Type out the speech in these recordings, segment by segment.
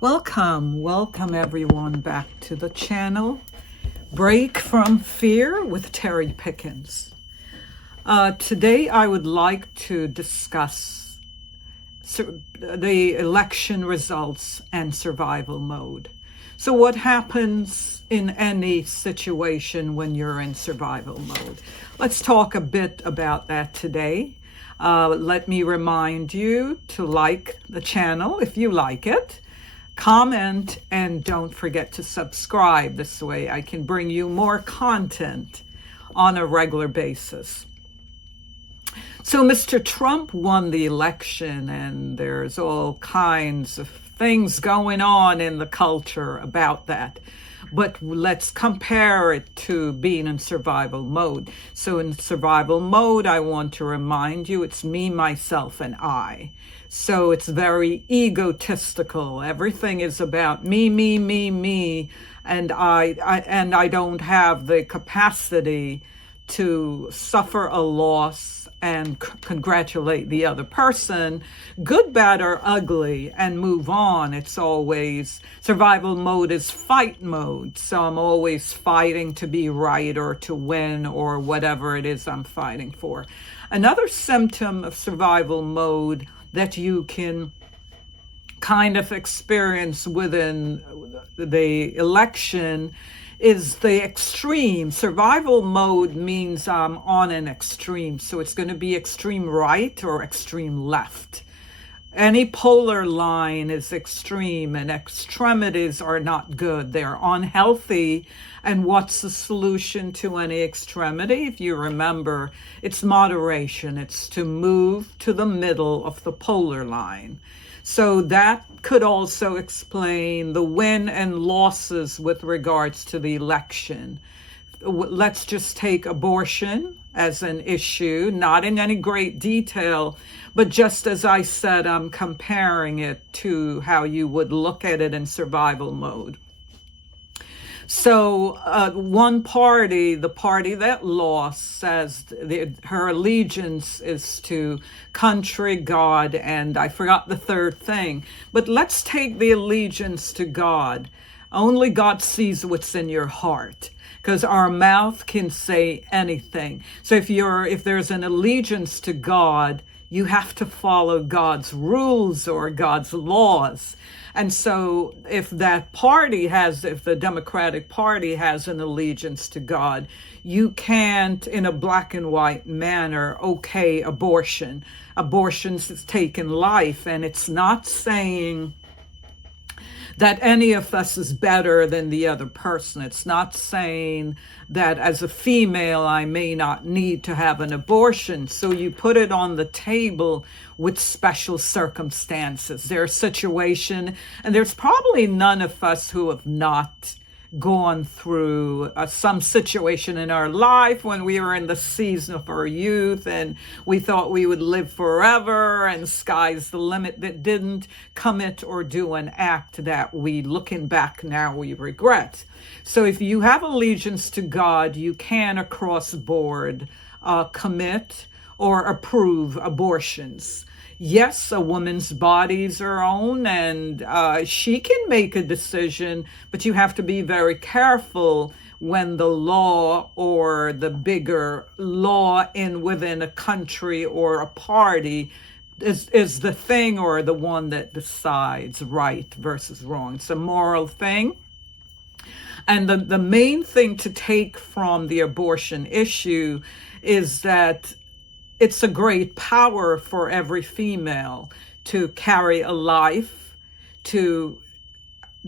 Welcome everyone back to the channel. Break from Fear with Terry Pickens. Today I would like to discuss the election results and survival mode. So what happens in any situation when you're in survival mode? Let's talk a bit about that today. Let me remind you to like the channel if you like it. Comment, and don't forget to subscribe. This way I can bring you more content on a regular basis. So Mr. Trump won the election, and there's all kinds of things going on in the culture about that. But let's compare it to being in survival mode. So in survival mode, I want to remind you, it's me, myself, and I. So it's very egotistical. Everything is about me, and I don't have the capacity to suffer a loss and congratulate the other person, good, bad, or ugly, and move on. It's always, survival mode is fight mode. So I'm always fighting to be right or to win or whatever it is I'm fighting for. Another symptom of survival mode that you can kind of experience within the election is the extreme. Survival mode means I'm on an extreme. So it's going to be extreme right or extreme left. Any polar line is extreme, and extremities are not good. They're unhealthy. And what's the solution to any extremity? If you remember, it's moderation. It's to move to the middle of the polar line. So that could also explain the win and losses with regards to the election. Let's just take abortion as an issue, not in any great detail, but just as I said, I'm comparing it to how you would look at it in survival mode. So one party, the party that lost, says her allegiance is to country, God, and I forgot the third thing. But let's take the allegiance to God. Only God sees what's in your heart, because our mouth can say anything. So if there's an allegiance to God, you have to follow God's rules or God's laws. And so if the Democratic Party has an allegiance to God, you can't, in a black and white manner, okay abortion. Abortions has taken life, and it's not saying that any of us is better than the other person. It's not saying that as a female, I may not need to have an abortion. So you put it on the table with special circumstances. There's a situation, and there's probably none of us who have not gone through some situation in our life when we were in the season of our youth and we thought we would live forever and sky's the limit, that didn't commit or do an act that we, looking back now, we regret. So if you have allegiance to God, you can across board commit or approve abortions. Yes, a woman's body is her own, and she can make a decision, but you have to be very careful when the law or the bigger law within a country or a party is the thing or the one that decides right versus wrong. It's a moral thing. And the main thing to take from the abortion issue is that it's a great power for every female to carry a life, to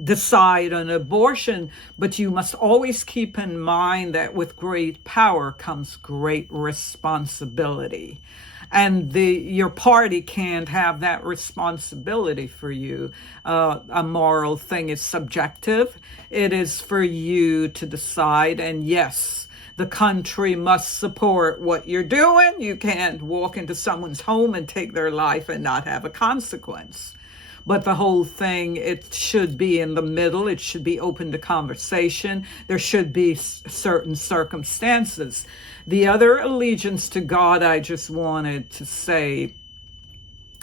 decide on abortion, but you must always keep in mind that with great power comes great responsibility. And your party can't have that responsibility for you. A moral thing is subjective. It is for you to decide, and yes, the country must support what you're doing. You can't walk into someone's home and take their life and not have a consequence. But the whole thing, it should be in the middle. It should be open to conversation. There should be certain circumstances. The other allegiance to God, I just wanted to say,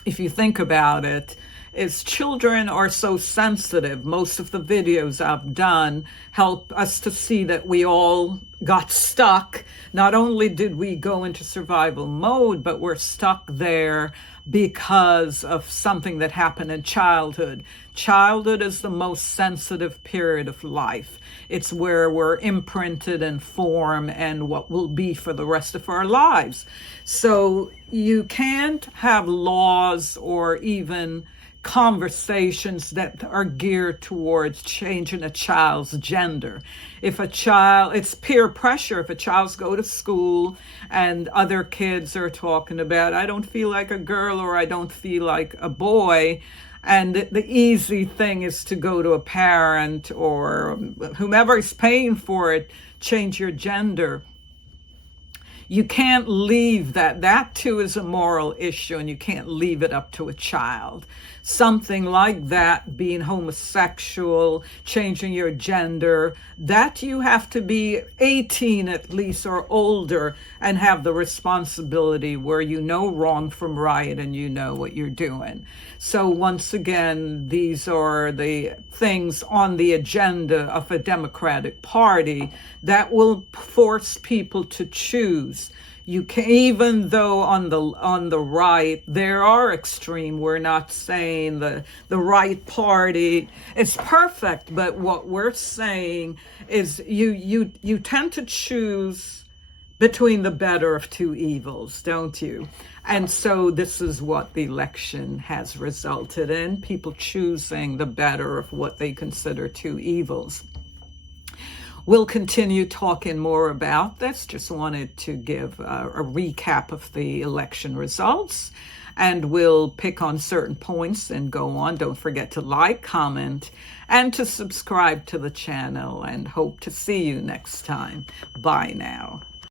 if you think about it, is children are so sensitive. Most of the videos I've done help us to see that we all got stuck. Not only did we go into survival mode, but we're stuck there because of something that happened in childhood. Childhood is the most sensitive period of life. It's where we're imprinted and form and what will be for the rest of our lives. So you can't have laws or even conversations that are geared towards changing a child's gender. If a child, it's peer pressure. If a child's go to school and other kids are talking about, I don't feel like a girl or I don't feel like a boy, and the easy thing is to go to a parent or whomever is paying for it, change your gender. You can't leave that. That too is a moral issue, and you can't leave it up to a child. Something like that, being homosexual, changing your gender, that you have to be 18 at least or older and have the responsibility where you know wrong from right and you know what you're doing. So once again, these are the things on the agenda of a Democratic Party that will force people to choose. You can, even though on the right there are extreme, we're not saying the right party is perfect, but what we're saying is you tend to choose between the better of two evils, don't you? And so this is what the election has resulted in, people choosing the better of what they consider two evils. We'll continue talking more about this. Just wanted to give a recap of the election results, and we'll pick on certain points and go on. Don't forget to like, comment, and to subscribe to the channel, and hope to see you next time. Bye now.